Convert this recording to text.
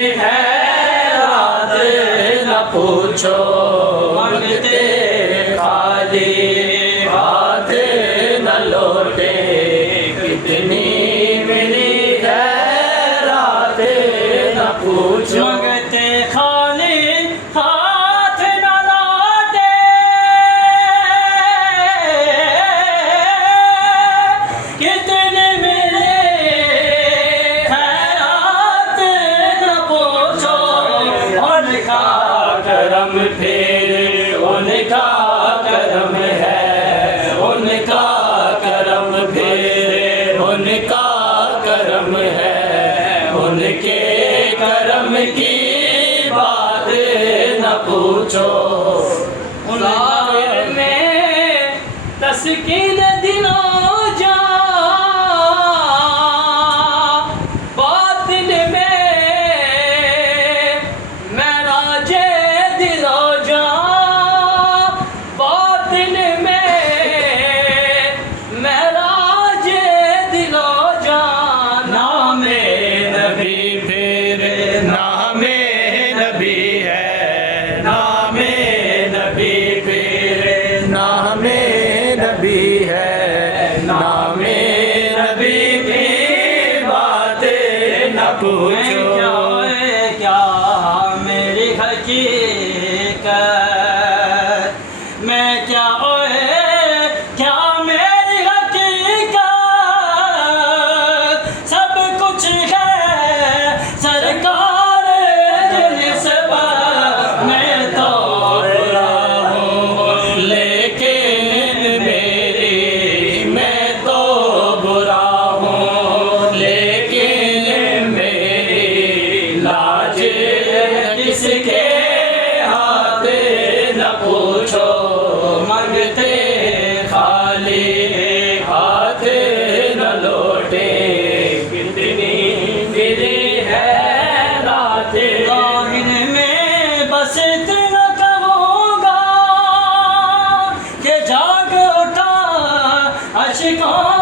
خیرات نہ پوچھو، مانگتے خالی ہاتھ نہ لوٹے، کتنی ملی خیرات نہ پوچھو، مانگتے خالی ہاتھ نہ لوٹے، کتنی ملی خیرات نہ پوچھو، ان کا کرم پھر ان کا کرم ہے، ان کا کرم پھر ان کا کرم ہے، ان کے کرم کی بات نہ پوچھو، ظاہر میں تسکین دلوں جا، باطن میں معراج دل و جاں، باطن میں معراج دل و جاں، نام نبی پھر نام نبی ہے، نام نبی پھر نام نبی ہے، نام نبی کی بات نہ پوچھو، کیا میری حقیقت، میں کیا میری حقیقت، سب کچھ ہے سرکار نسبت، میں تو برا ہوں لیکن میں تو برا ہوں لیکن میری لاج کس کے ہاتھ نہ پوچھو، مانگتے خالی ہاتھ نہ لوٹے، کتنی ملی ہے رات ظاہر میں بس اتنا کہوں گا کہ جاگ اٹھا اشکوں